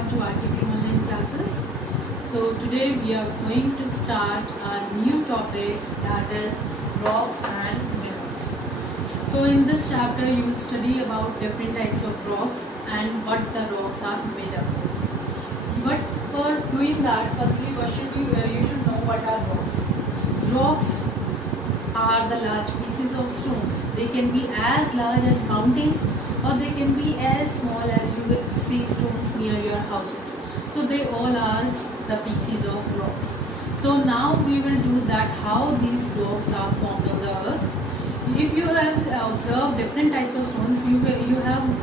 all to RTP online classes. So today we are going to start a new topic, that is rocks and minerals. So in this chapter you will study about different types of rocks and what the rocks are made up of. But for doing that, firstly you should know what are rocks. Rocks are the large pieces of stones. They can be as large as mountains or they can be as small as you will see stones near your houses. So they all are the pieces of rocks. So now we will do that how these rocks are formed on the earth. If you have observed different types of stones, you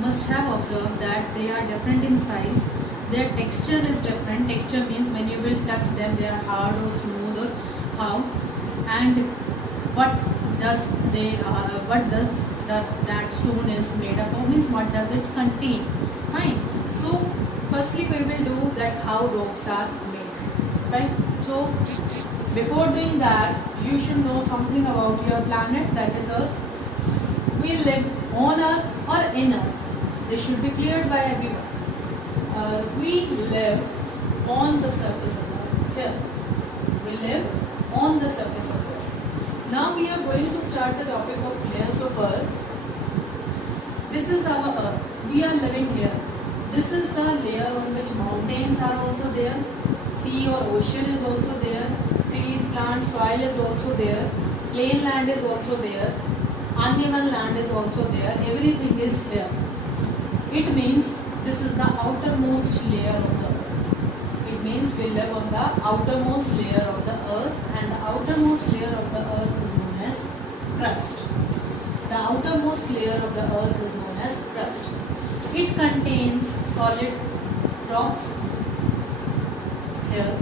must have observed that they are different in size. Their texture is different. Texture means when you will touch them, they are hard or smooth or how, and what does that stone is made up of, means what does it contain. Fine. So firstly we will do that how rocks are made, right? So before doing that, you should know something about your planet, that is Earth. We live on Earth or in Earth. This should be cleared by everyone. We live on the surface of the Earth. Here we live on the surface of the Earth. Now we are going to start the topic of layers of Earth. This is our Earth. We are living here. This is the layer on which mountains are also there. Sea or ocean is also there. Trees, plants, soil is also there. Plain land is also there. Uneven land is also there. Everything is here. It means this is the outermost layer of the Earth. It means we live on the outermost layer of the Earth, and the outermost layer of the Earth is known as crust. The outermost layer of the Earth is known as crust. It contains solid rocks here.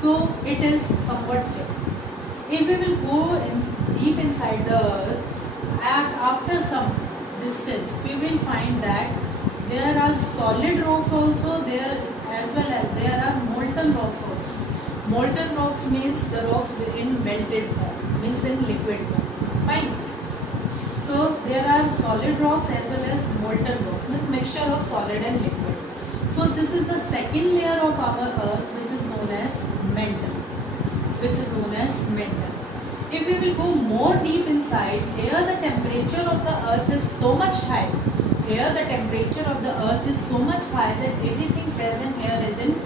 So it is somewhat thick. If we will go deep inside the Earth, after some distance, we will find that there are solid rocks also there, as well as there are molten rocks also. Molten rocks means the rocks in melted form, means in liquid form. Fine. So there are solid rocks as well as molten rocks, means mixture of solid and liquid. So this is the second layer of our Earth, which is known as mantle. If we will go more deep inside, here the temperature of the Earth is so much high. Here the temperature of the Earth is so much high that everything present here is in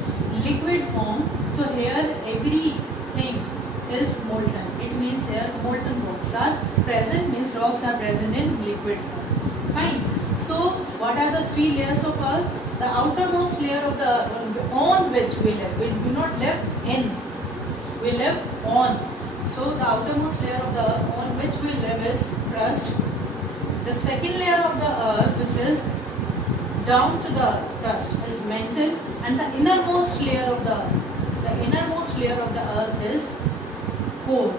liquid form. So here everything is molten. It means here molten rocks are present, means rocks are present in liquid form. Fine. So what are the three layers of Earth? The outermost layer of the Earth on which we live. We do not live in. We live on. So the outermost layer of the Earth on which we live is crust. The second layer of the Earth, which is down to the crust, is mantle, and the innermost layer of the Earth is core,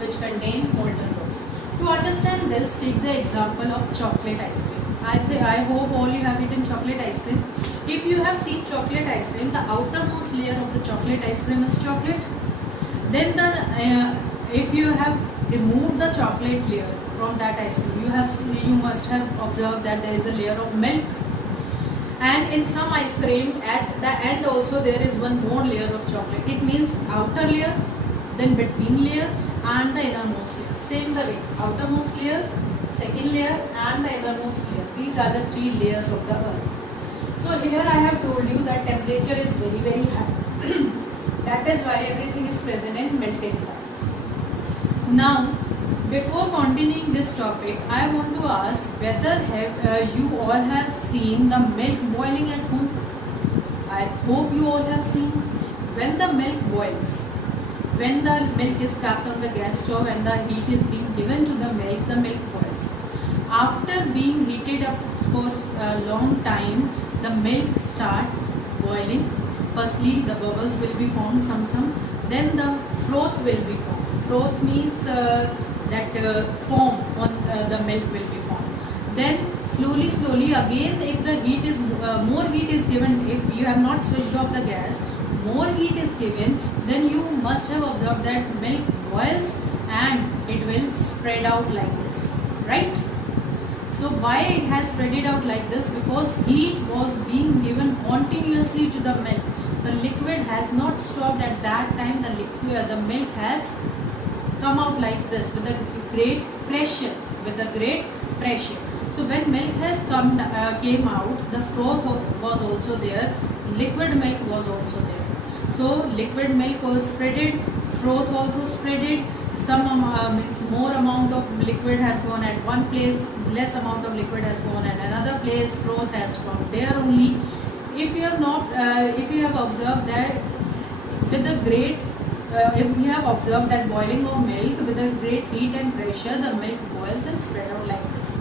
which contain molten rocks. To understand this, take the example of chocolate ice cream. I hope all you have eaten chocolate ice cream. If you have seen chocolate ice cream, the outermost layer of the chocolate ice cream is chocolate. Then if you have removed the chocolate layer from that ice cream, you must have observed that there is a layer of milk. And in some ice cream, at the end also there is one more layer of chocolate. It means outer layer, then between layer, and the innermost layer. Same the way, outermost layer, second layer, and the innermost layer. These are the three layers of the Earth. So here I have told you that temperature is very, very high. That is why everything is present in melted form. Now, before continuing this topic, I want to ask whether you all have seen the milk boiling at home. I hope you all have seen. When the milk boils, when the milk is tapped on the gas stove and the heat is being given to the milk boils. After being heated up for a long time, the milk starts boiling. Firstly, the bubbles will be formed, some. Then the froth will be formed. Froth means that foam on the milk will be formed. Then slowly again, if the heat is more heat is given, if you have not switched off the gas, more heat is given, then you must have observed that milk boils and it will spread out like this, right? So why it has spread it out like this? Because heat was being given continuously to the milk. The liquid has not stopped at that time. The milk has come out like this with a great pressure. So when milk has came out, the froth was also there. Liquid milk was also there. So liquid milk was spreaded. Froth also spreaded. Some means more amount of liquid has gone at one place, less amount of liquid has gone at another place. Froth has stopped there only. If you have observed that with a great if you have observed that boiling of milk with a great heat and pressure, the milk boils and spread out like this.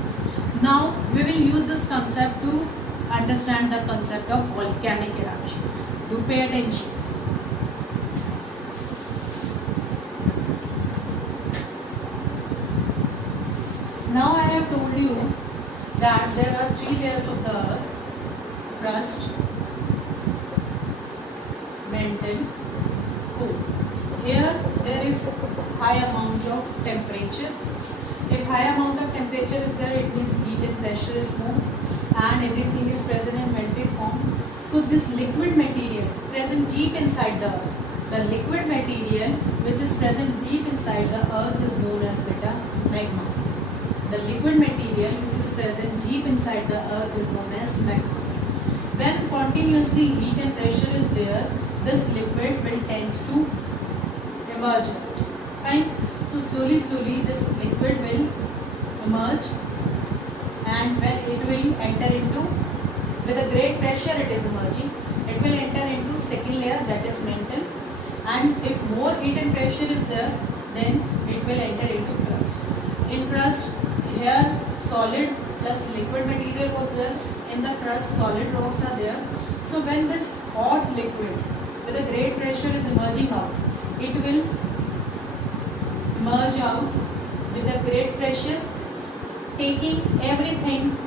Now we will use this concept to understand the concept of volcanic eruption. Do pay attention. Now I have told you that there are 3 layers of the earth: crust, mantle, core. Here there is high amount of temperature. If high amount of temperature is there, it means heat and pressure is more, and everything is present in melted form. So this liquid material present deep inside the earth, the liquid material which is present deep inside the earth is known as beta magma. The liquid material which is present deep inside the earth is known as magma. When continuously heat and pressure is there, this liquid will tends to emerge out. Fine. So slowly this liquid will emerge, and when it will enter into, with a great pressure it is emerging, it will enter into second layer, that is mantle, and if more heat and pressure is there, then it will enter into crust. In crust, here solid plus liquid material was there. In the crust, solid rocks are there. So when this hot liquid with a great pressure is emerging out, it will merge out with a great pressure, taking everything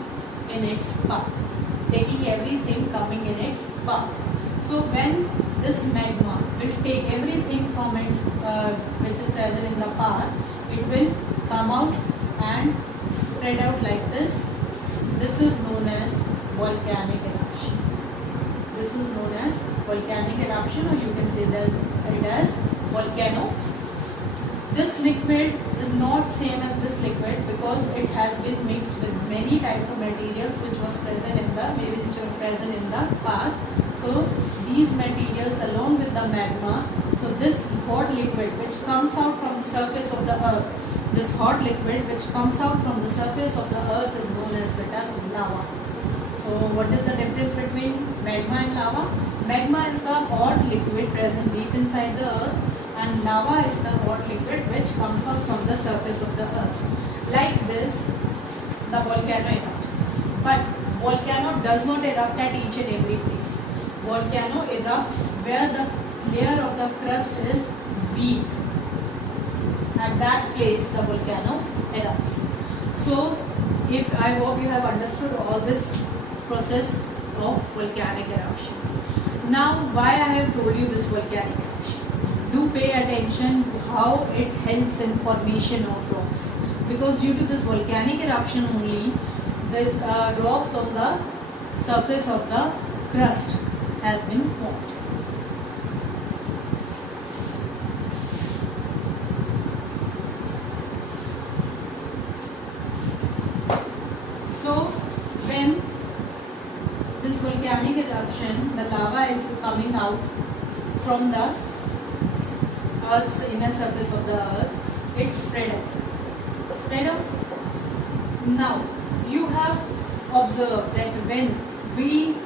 in its path, taking everything coming in its path. So when this magma will take everything from its which is present in the path, it will come out and spread out like this. This is known as volcanic eruption. This is known as volcanic eruption, or you can say it as volcano. This liquid is not same as this liquid because it has been mixed with many types of materials which was present in the path. So these materials along with the magma, so this hot liquid which comes out from the surface of the earth, this hot liquid which comes out from the surface of the earth is known as lava. So what is the difference between magma and lava? Magma is the hot liquid present deep inside the earth, and lava is the hot liquid which comes out from the surface of the earth. Like this, the volcano erupts. But volcano does not erupt at each and every place. Volcano erupts where the layer of the crust is weak. At that place, the volcano erupts. So, I hope you have understood all this process of volcanic eruption. Now, why I have told you this volcanic eruption? Do pay attention to how it helps in formation of rocks, because due to this volcanic eruption only, this rocks on the surface of the crust has been formed. So when this volcanic eruption, the lava is coming out from the earth's inner surface of the earth, it's spread out. Now you have observed that when we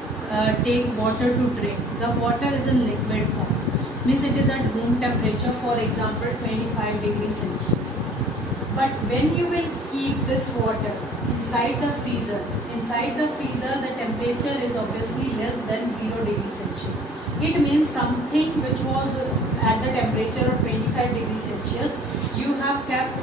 take water to drink, the water is in liquid form, means it is at room temperature, for example 25 degrees Celsius. But when you will keep this water inside the freezer, the temperature is obviously less than 0 degrees Celsius. It means something which was at the temperature of 25 degrees Celsius, you have kept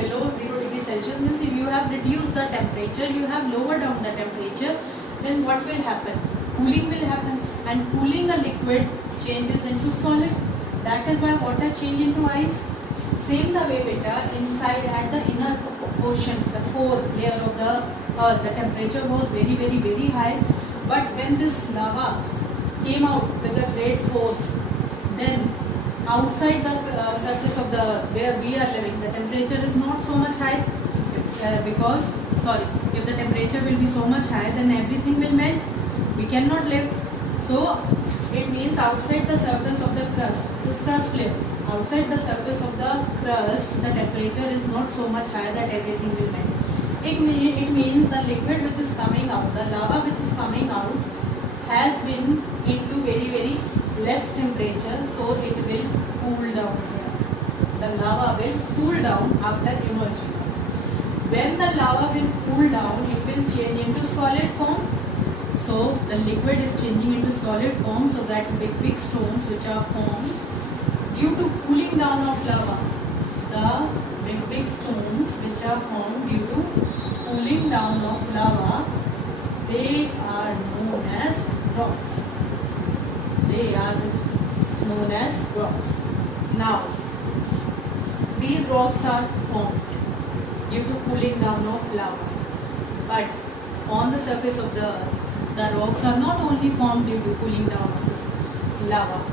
below 0 degrees Celsius, means if you have reduced the temperature, you have lowered down the temperature, then what will happen? Cooling will happen, and cooling a liquid changes into solid. That is why water change into ice. Same the way beta, inside at the inner ocean, the core layer of the earth, the temperature was very high. But when this lava came out with a great force, then outside the surface of the earth where we are living, the temperature is not so much high, because if the temperature will be so much high, then everything will melt. We cannot live. So it means outside the surface of the crust, this is crust layer. Outside the surface of the crust, the temperature is not so much high that everything will melt. It means the liquid which is coming out, the lava which is coming out, has been into very less temperature, so it will cool down here. The lava will cool down after emerging. When the lava will cool down, it will change into solid form. So the liquid is changing into solid form, so that big stones which are formed due to cooling down of lava, the big stones which are formed due to cooling down of lava, they are known as rocks. They are known as rocks. Now, these rocks are formed due to cooling down of lava. But on the surface of the earth, the rocks are not only formed due to cooling down of lava.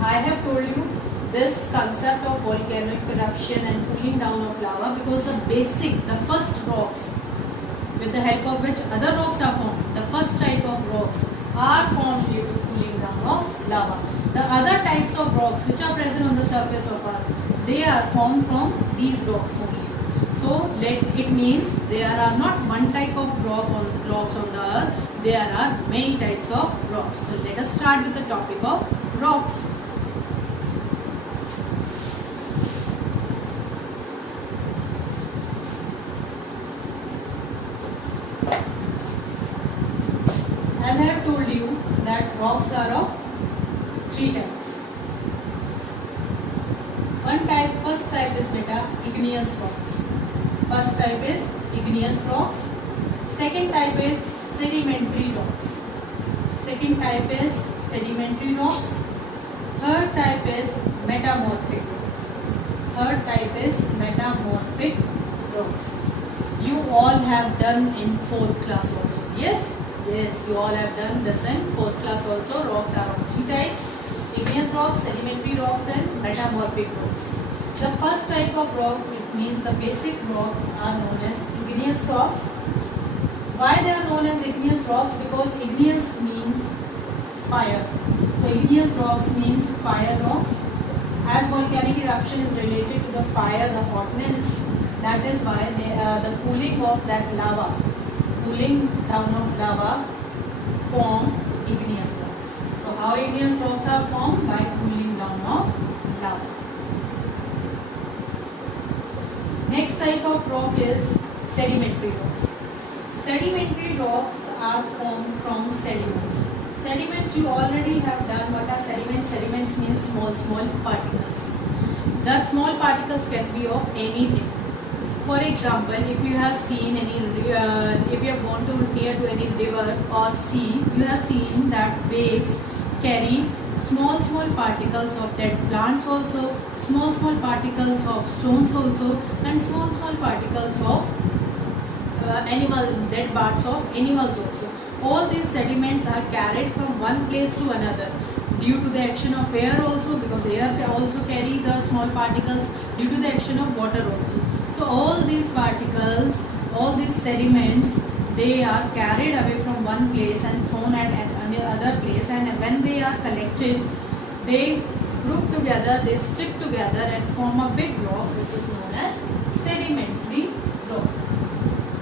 I have told you this concept of volcanic eruption and cooling down of lava because the first rocks with the help of which other rocks are formed, the first type of rocks are formed due to cooling down of lava. The other types of rocks which are present on the surface of earth, they are formed from these rocks only. So it means there are not one type of rocks on the earth, there are many types of rocks. So let us start with the topic of rocks. As I have told you that rocks are of three types. First type is igneous rocks. First type is igneous rocks. Second type is sedimentary rocks. Second type is sedimentary rocks. Third type is metamorphic rocks. Third type is metamorphic rocks. You all have done in 4th class also. Yes? Yes, you all have done this in 4th class also. Rocks are of three types: igneous rocks, sedimentary rocks and metamorphic rocks. The first type of rock, it means the basic rock, are known as igneous rocks. Why they are known as igneous rocks? Because igneous means fire. So igneous rocks means fire rocks. As volcanic eruption is related to the fire, the hotness, that is why the cooling of that lava, cooling down of lava, form igneous rocks. So how igneous rocks are formed? By cooling down of lava. Next type of rock is sedimentary rocks. Sedimentary rocks are formed from sediments. Sediments, you already have done. What are sediments? Sediments means small particles. That small particles can be of anything. For example, if you have seen if you have gone near to any river or sea, you have seen that waves carry small particles of dead plants also, small particles of stones also, and small particles of dead parts of animals also. All these sediments are carried from one place to another due to the action of air also, because air can also carry the small particles, due to the action of water also. So all these particles, all these sediments, they are carried away from one place and thrown at another place, and when they are collected, they group together, they stick together and form a big rock which is known as sedimentary rock.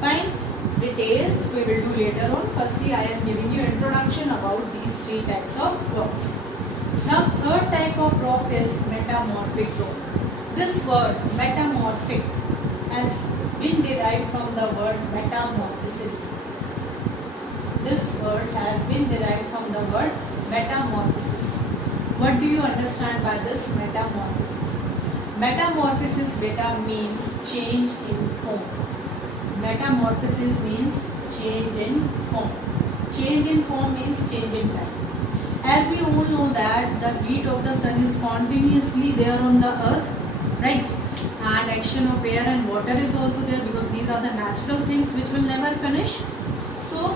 Fine. Details we will do later on. Firstly, I am giving you introduction about these three types of rocks. Now, third type of rock is metamorphic rock. This word metamorphic has been derived from the word metamorphosis. This word has been derived from the word metamorphosis. What do you understand by this metamorphosis? Metamorphosis, beta, means change in form. Metamorphosis means change in form. Change in form means change in time. As we all know that the heat of the sun is continuously there on the earth, right? And action of air and water is also there, because these are are the natural things which will never finish. So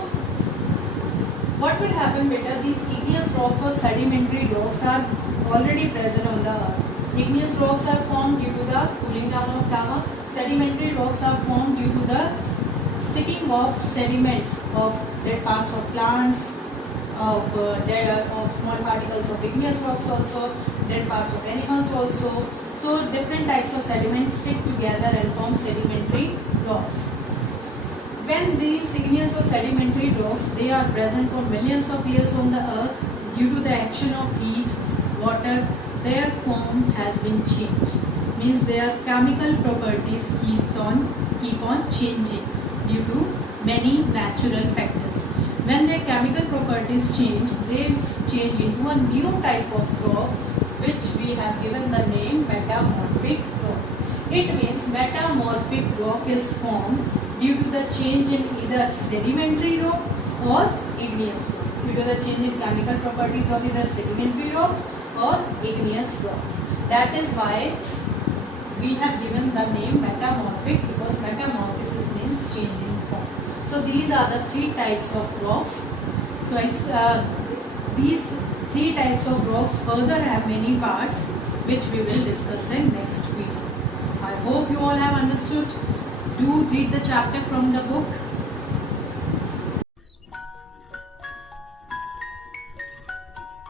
what will happen beta, these igneous rocks or sedimentary rocks are already present on the earth. Igneous rocks are formed due to the cooling down of lava. Sedimentary rocks are formed due to the sticking of sediments of dead parts of plants, of small particles of igneous rocks also, dead parts of animals also. So different types of sediments stick together and form sedimentary rocks. When these igneous or sedimentary rocks, they are present for millions of years on the earth, due to the action of heat, water, their form has been changed. Means their chemical properties keep on changing due to many natural factors. When their chemical properties change, they change into a new type of rock, which we have given the name metamorphic rock. It means metamorphic rock is formed due to the change in either sedimentary rock or igneous rock, due to the change in chemical properties of either sedimentary rocks or igneous rocks. That is why we have given the name metamorphic, because metamorphosis means change in form. So these are the three types of rocks. So these three types of rocks further have many parts, which we will discuss in next video. I hope you all have understood. Do read the chapter from the book.